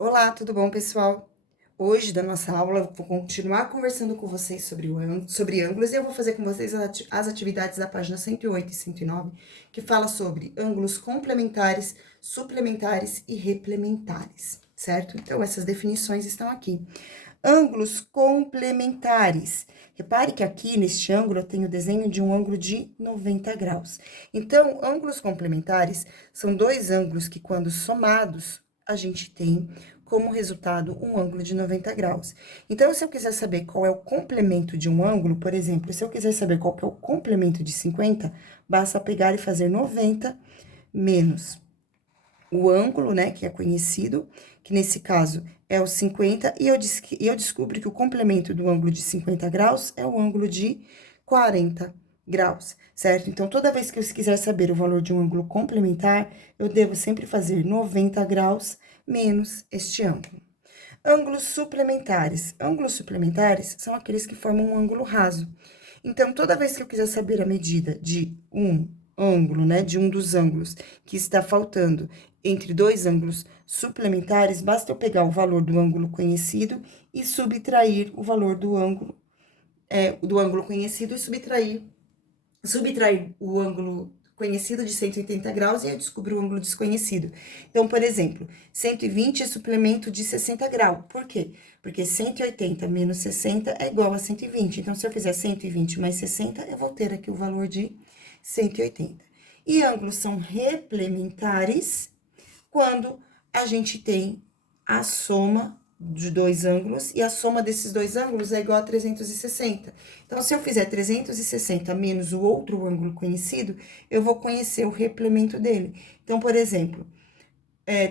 Olá, tudo bom, pessoal? Hoje, da nossa aula, eu vou continuar conversando com vocês sobre ângulos e eu vou fazer com vocês as atividades da página 108 e 109, que fala sobre ângulos complementares, suplementares e replementares, certo? Então, essas definições estão aqui. Ângulos complementares. Repare que aqui neste ângulo eu tenho o desenho de um ângulo de 90 graus. Então, ângulos complementares são dois ângulos que, quando somados, a gente tem como resultado um ângulo de 90 graus. Então, se eu quiser saber qual é o complemento de um ângulo, por exemplo, se eu quiser saber qual que é o complemento de 50, basta pegar e fazer 90 menos o ângulo, né, que é conhecido, que nesse caso é o 50, e eu descubro que o complemento do ângulo de 50 graus é o ângulo de 40 graus, certo? Então, toda vez que eu quiser saber o valor de um ângulo complementar, eu devo sempre fazer 90 graus menos este ângulo. Ângulos suplementares. Ângulos suplementares são aqueles que formam um ângulo raso. Então, toda vez que eu quiser saber a medida de um ângulo, né, de um dos ângulos que está faltando entre dois ângulos suplementares, basta eu pegar o valor do ângulo conhecido e subtrair o valor do ângulo conhecido e subtrair o ângulo conhecido de 180 graus e eu descubro o ângulo desconhecido. Então, por exemplo, 120 é suplemento de 60 graus. Por quê? Porque 180 menos 60 é igual a 120. Então, se eu fizer 120 mais 60, eu vou ter aqui o valor de 180. E ângulos são replementares quando a gente tem a soma de dois ângulos, e a soma desses dois ângulos é igual a 360. Então, se eu fizer 360 menos o outro ângulo conhecido, eu vou conhecer o replemento dele. Então, por exemplo,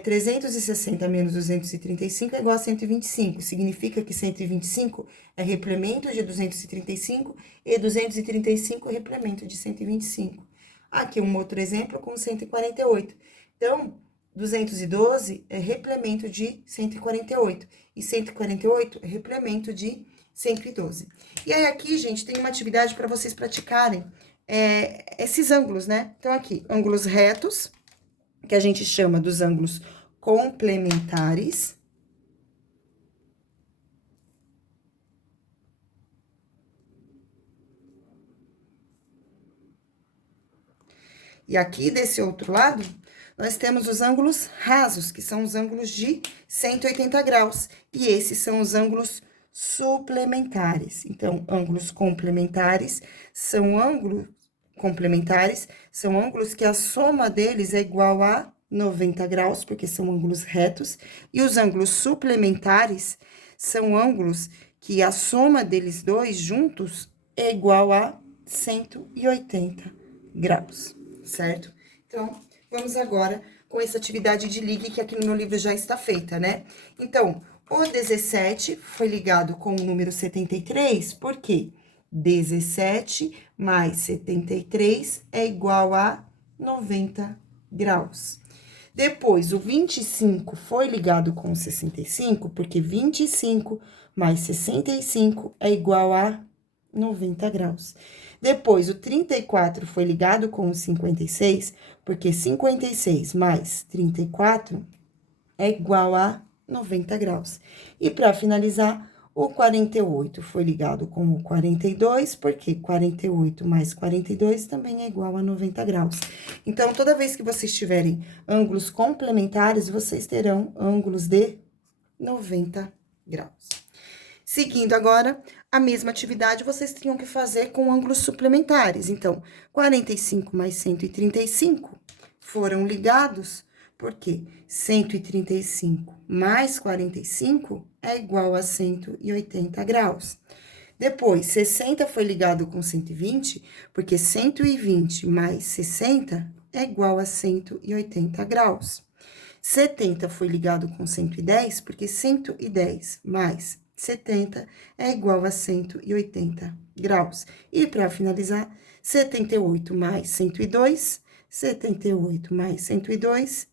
360 menos 235 é igual a 125. Significa que 125 é replemento de 235 e 235 é replemento de 125. Aqui um outro exemplo com 148. Então, 212 é replemento de 148 e 148 é replemento de 112. E aí, aqui, gente, tem uma atividade para vocês praticarem esses ângulos, né? Então, aqui, ângulos retos, que a gente chama dos ângulos complementares. E aqui, desse outro lado, nós temos os ângulos rasos, que são os ângulos de 180 graus. E esses são os ângulos suplementares. Então, ângulos complementares são ângulos que a soma deles é igual a 90 graus, porque são ângulos retos. E os ângulos suplementares são ângulos que a soma deles dois juntos é igual a 180 graus, certo? Então, vamos agora com essa atividade de ligue que aqui no meu livro já está feita, né? Então, o 17 foi ligado com o número 73, porque 17 mais 73 é igual a 90 graus. Depois, o 25 foi ligado com o 65, porque 25 mais 65 é igual a 90 graus. Depois, o 34 foi ligado com o 56, porque 56 mais 34 é igual a 90 graus. E para finalizar, o 48 foi ligado com o 42, porque 48 mais 42 também é igual a 90 graus. Então, toda vez que vocês tiverem ângulos complementares, vocês terão ângulos de 90 graus. Seguindo agora, a mesma atividade vocês tinham que fazer com ângulos suplementares. Então, 45 mais 135 foram ligados, porque 135 mais 45 é igual a 180 graus. Depois, 60 foi ligado com 120, porque 120 mais 60 é igual a 180 graus. 70 foi ligado com 110, porque 110 mais 70 é igual a 180 graus. E para finalizar, 78 mais 102, 78 mais 102,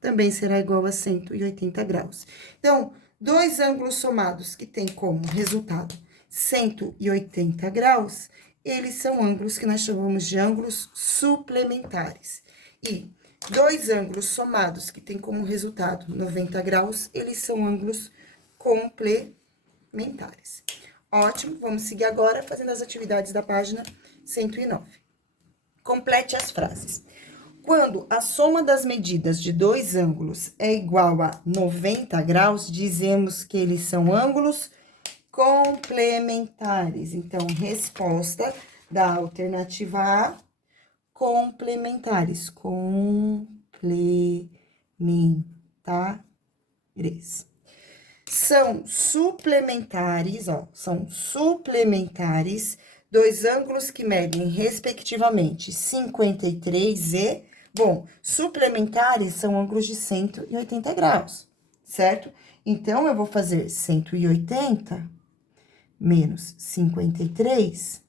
também será igual a 180 graus. Então, dois ângulos somados que têm como resultado 180 graus, eles são ângulos que nós chamamos de ângulos suplementares. E Dois ângulos somados que tem como resultado 90 graus, eles são ângulos complementares. Ótimo, vamos seguir agora fazendo as atividades da página 109. Complete as frases. Quando a soma das medidas de dois ângulos é igual a 90 graus, dizemos que eles são ângulos complementares. Então, resposta da alternativa A, complementares. Complementares. São suplementares, ó, são suplementares dois ângulos que medem, respectivamente, 53 e... Bom, suplementares são ângulos de 180 graus, certo? Então, eu vou fazer 180 menos 53,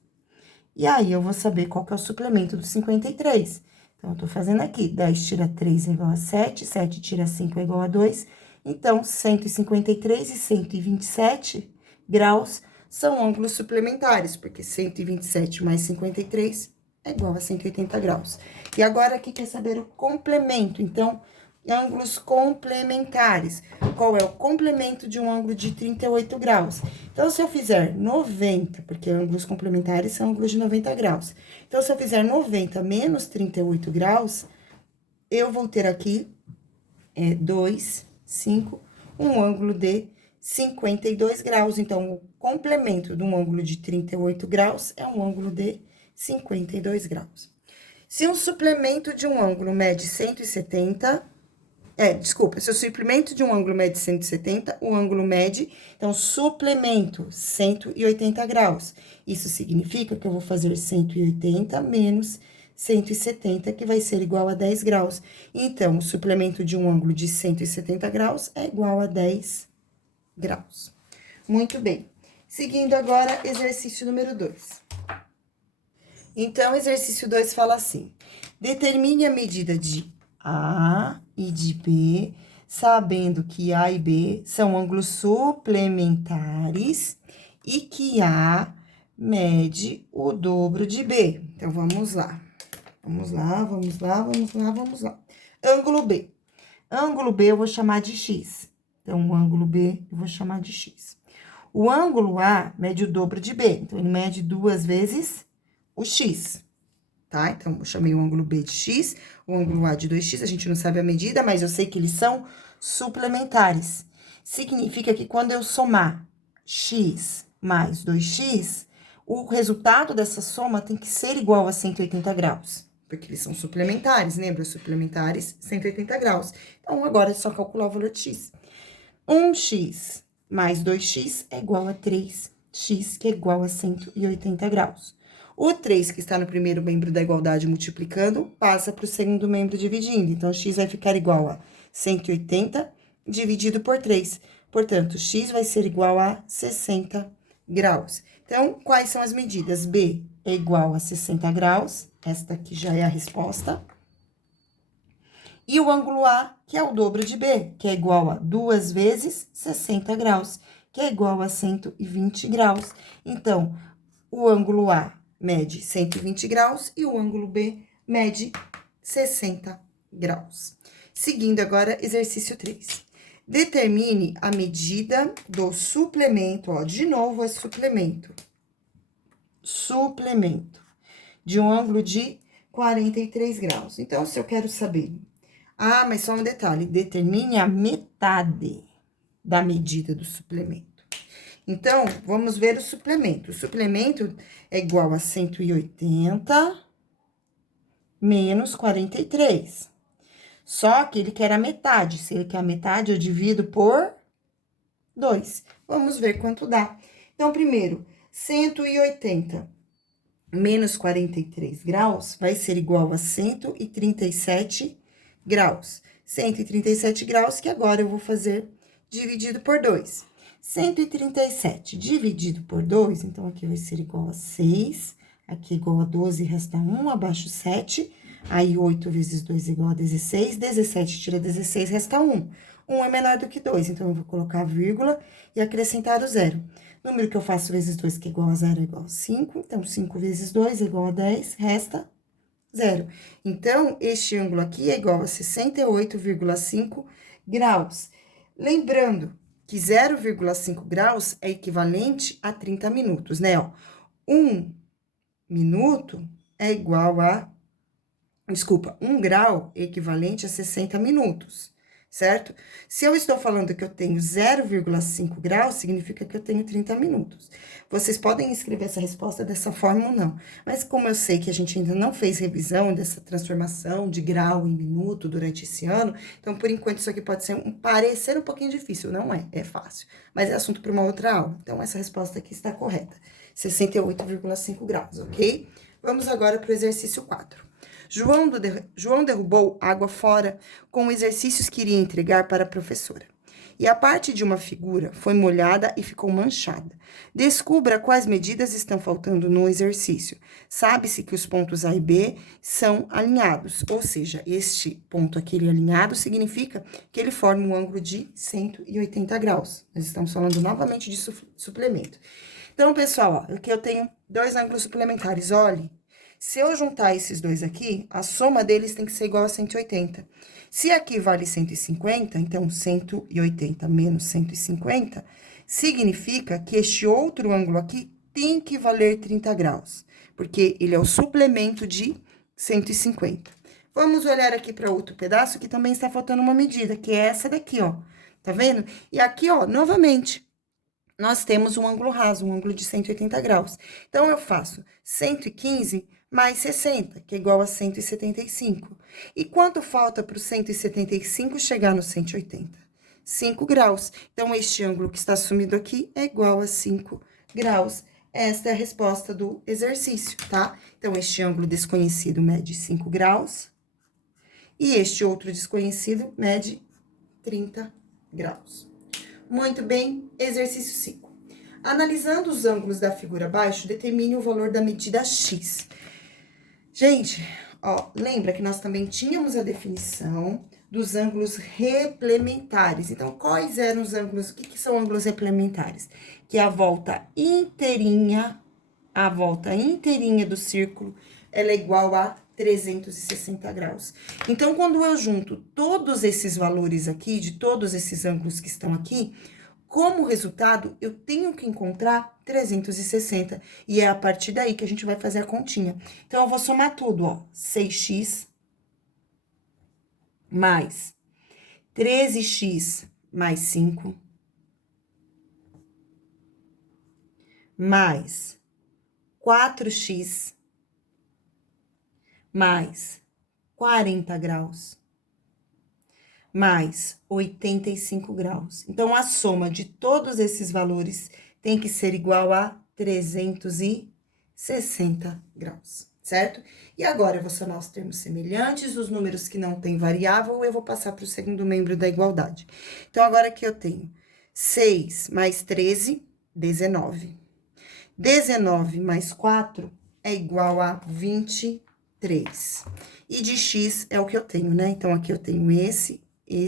e aí eu vou saber qual que é o suplemento do 53. Então, eu tô fazendo aqui, 10 tira 3 é igual a 7, 7 tira 5 é igual a 2, então, 153 e 127 graus são ângulos suplementares, porque 127 mais 53 é igual a 180 graus. E agora, aqui quer saber o complemento. Então, ângulos complementares. Qual é o complemento de um ângulo de 38 graus? Então, se eu fizer 90, porque ângulos complementares são ângulos de 90 graus. Então, se eu fizer 90 menos 38 graus, eu vou ter aqui 2, 5, um ângulo de 52 graus. Então, o complemento de um ângulo de 38 graus é um ângulo de 52 graus. Se um suplemento de um ângulo mede 170, se o suplemento de um ângulo mede 170, o ângulo mede, então, suplemento 180 graus. Isso significa que eu vou fazer 180 menos 170, que vai ser igual a 10 graus. Então, o suplemento de um ângulo de 170 graus é igual a 10 graus. Muito bem. Seguindo agora, exercício número 2. Então, exercício 2 fala assim: determine a medida de A e de B, sabendo que A e B são ângulos suplementares e que A mede o dobro de B. Então, vamos lá. Vamos lá. Ângulo B. Ângulo B eu vou chamar de X. Então, o ângulo B eu vou chamar de X. O ângulo A mede o dobro de B. Então, ele mede 2 vezes o X, tá? Então, eu chamei o ângulo B de X, o ângulo A de 2x, a gente não sabe a medida, mas eu sei que eles são suplementares. Significa que quando eu somar X mais 2x, o resultado dessa soma tem que ser igual a 180 graus. Porque eles são suplementares, lembra? Suplementares, 180 graus. Então, agora é só calcular o valor de x. 1x mais 2x é igual a 3x, que é igual a 180 graus. O 3, que está no primeiro membro da igualdade multiplicando, passa para o segundo membro dividindo. Então, x vai ficar igual a 180 dividido por 3. Portanto, x vai ser igual a 60 graus. Então, quais são as medidas? B é igual a 60 graus. Esta aqui já é a resposta. E o ângulo A, que é o dobro de B, que é igual a 2 vezes 60 graus, que é igual a 120 graus. Então, o ângulo A mede 120 graus e o ângulo B mede 60 graus. Seguindo agora, exercício 3. Determine a medida do suplemento, ó, de novo é suplemento. Suplemento de um ângulo de 43 graus. Então, se eu quero saber... Ah, mas só um detalhe, determine a metade da medida do suplemento. Então, vamos ver o suplemento. O suplemento é igual a 180 menos 43. Só que ele quer a metade. Se ele quer a metade, eu divido por 2. Vamos ver quanto dá. Então, primeiro, 180 menos 43 graus vai ser igual a 137 graus. 137 graus, que agora eu vou fazer dividido por 2. 137 dividido por 2, então, aqui vai ser igual a 6, aqui é igual a 12, resta 1, abaixo 7, aí 8 vezes 2 é igual a 16, 17 tira 16, resta 1. 1 é menor do que 2, então, eu vou colocar a vírgula e acrescentar o zero. Número que eu faço vezes 2, que é igual a 0, é igual a 5, então, 5 vezes 2 é igual a 10, resta zero. Então, este ângulo aqui é igual a 68,5 graus. Lembrando que 0,5 graus é equivalente a 30 minutos, né? Ó, 1 minuto é igual a... Desculpa, 1 grau é equivalente a 60 minutos, certo? Se eu estou falando que eu tenho 0,5 graus, significa que eu tenho 30 minutos. Vocês podem escrever essa resposta dessa forma ou não, mas como eu sei que a gente ainda não fez revisão dessa transformação de grau em minuto durante esse ano, então, por enquanto, isso aqui pode parecer um pouquinho difícil, não é? É fácil, mas é assunto para uma outra aula. Então, essa resposta aqui está correta, 68,5 graus, ok? Vamos agora para o exercício 4. João derrubou água fora com exercícios que iria entregar para a professora. E a parte de uma figura foi molhada e ficou manchada. Descubra quais medidas estão faltando no exercício. Sabe-se que os pontos A e B são alinhados, ou seja, este ponto aqui ele alinhado significa que ele forma um ângulo de 180 graus. Nós estamos falando novamente de suplemento. Então, pessoal, ó, aqui eu tenho dois ângulos suplementares, olhe. Se eu juntar esses dois aqui, a soma deles tem que ser igual a 180. Se aqui vale 150, então 180 menos 150, significa que este outro ângulo aqui tem que valer 30 graus, porque ele é o suplemento de 150. Vamos olhar aqui para outro pedaço que também está faltando uma medida, que é essa daqui, ó. Tá vendo? E aqui, ó, novamente, nós temos um ângulo raso, um ângulo de 180 graus. Então, eu faço 115 mais 60, que é igual a 175. E quanto falta para o 175 chegar no 180? 5 graus. Então, este ângulo que está sumido aqui é igual a 5 graus. Esta é a resposta do exercício, tá? Então, este ângulo desconhecido mede 5 graus. E este outro desconhecido mede 30 graus. Muito bem, exercício 5. Analisando os ângulos da figura abaixo, determine o valor da medida x. Gente, ó, lembra que nós também tínhamos a definição dos ângulos replementares. Então, quais eram os ângulos? O que são ângulos replementares? Que a volta inteirinha do círculo, ela é igual a 360 graus. Então, quando eu junto todos esses valores aqui, de todos esses ângulos que estão aqui, como resultado, eu tenho que encontrar 360. E é a partir daí que a gente vai fazer a continha. Então, eu vou somar tudo, ó. 6x mais 13x mais 5 mais 4x mais 40 graus, mais 85 graus. Então, a soma de todos esses valores tem que ser igual a 360 graus, certo? E agora, eu vou somar os termos semelhantes, os números que não têm variável, eu vou passar para o segundo membro da igualdade. Então, agora aqui eu tenho 6 mais 13, 19. 19 mais 4 é igual a 23. E de x é o que eu tenho, né? Então, aqui eu tenho esse e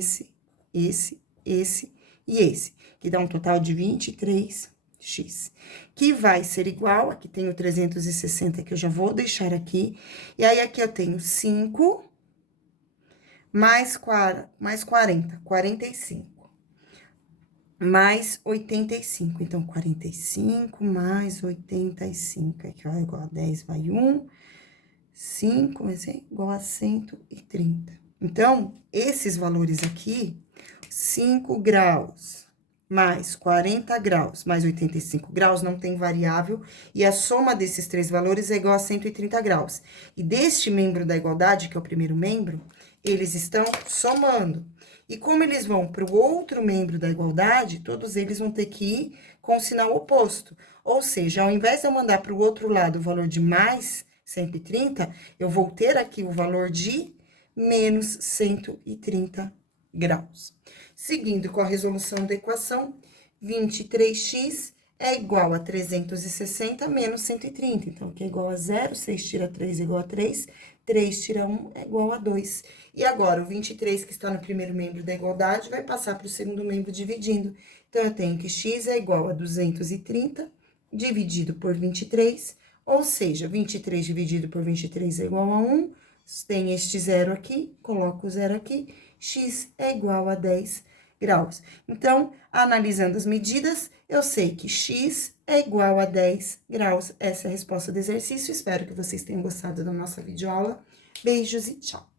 esse, que dá um total de 23x, que vai ser igual, aqui tem o 360, que eu já vou deixar aqui, e aí aqui eu tenho 5 mais 40, 45, mais 85, então, 45 mais 85, aqui, ó, igual a 10, vai 1, 5, mas é igual a 130. Então, esses valores aqui, 5 graus mais 40 graus mais 85 graus, não tem variável, e a soma desses três valores é igual a 130 graus. E deste membro da igualdade, que é o primeiro membro, eles estão somando. E como eles vão para o outro membro da igualdade, todos eles vão ter que ir com o sinal oposto. Ou seja, ao invés de eu mandar para o outro lado o valor de mais 130, eu vou ter aqui o valor de menos 130 graus. Seguindo com a resolução da equação, 23x é igual a 360 menos 130. Então, aqui é igual a 0, 6 tira 3 é igual a 3, 3 tira 1 é igual a 2. E agora, o 23 que está no primeiro membro da igualdade vai passar para o segundo membro dividindo. Então, eu tenho que x é igual a 230 dividido por 23, Ou seja, 23 dividido por 23 é igual a 1, tem este zero aqui, coloco o zero aqui, x é igual a 10 graus. Então, analisando as medidas, eu sei que x é igual a 10 graus. Essa é a resposta do exercício. Espero que vocês tenham gostado da nossa videoaula. Beijos e tchau!